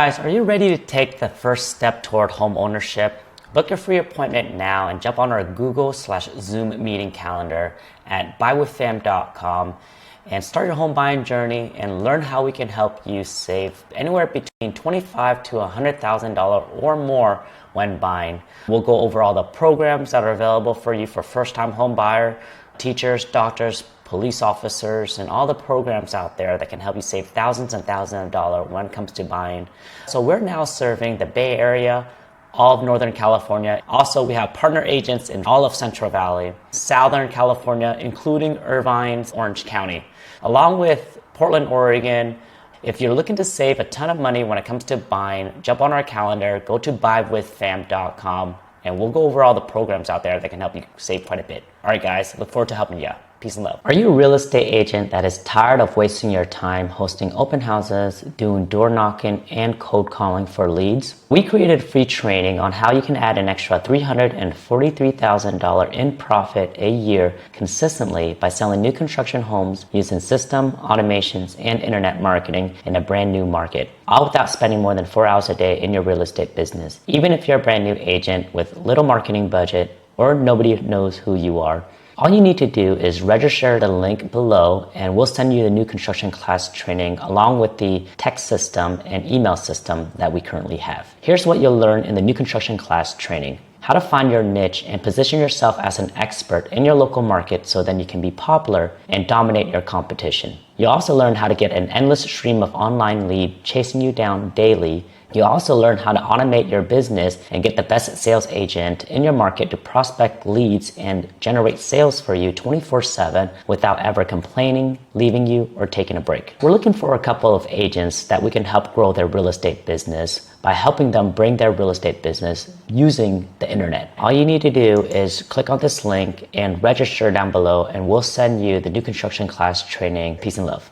guys, are you ready to take the first step toward home ownership? Book your free appointment now and jump on our Google/Zoom meeting calendar at buywithpham.com and start your home buying journey and learn how we can help you save anywhere between $25,000 to $100,000 or more when buying. We'll go over all the programs that are available for you for first-time home buyer, teachers, doctors, police officers, and all the programs out there that can help you save thousands and thousands of dollars when it comes to buying. So we're now serving the Bay Area, all of Northern California. Also, we have partner agents in all of Central Valley, Southern California, including Irvine's Orange County, along with Portland, Oregon. If you're looking to save a ton of money when it comes to buying, jump on our calendar, go to buywithpham.com, and we'll go over all the programs out there that can help you save quite a bit. All right, guys, look forward to helping you out. Peace and love. Are you a real estate agent that is tired of wasting your time hosting open houses, doing door knocking, and cold calling for leads? We created free training on how you can add an extra $343,000 in profit a year consistently by selling new construction homes using system, automations, and internet marketing in a brand new market, all without spending more than 4 hours a day in your real estate business. Even if you're a brand new agent with little marketing budget or nobody knows who you are, all you need to do is register the link below and we'll send you the new construction class training along with the text system and email system that we currently have. Here's what you'll learn in the new construction class training. How to find your niche and position yourself as an expert in your local market so then you can be popular and dominate your competition. You'll also learn how to get an endless stream of online lead chasing you down daily. You'll also learn how to automate your business and get the best sales agent in your market to prospect leads and generate sales for you 24/7 without ever complaining, leaving you, or taking a break. We're looking for a couple of agents that we can help grow their real estate business by helping them bring their real estate business using the internet. All you need to do is click on this link and register down below and we'll send you the new construction class training. Peace and love.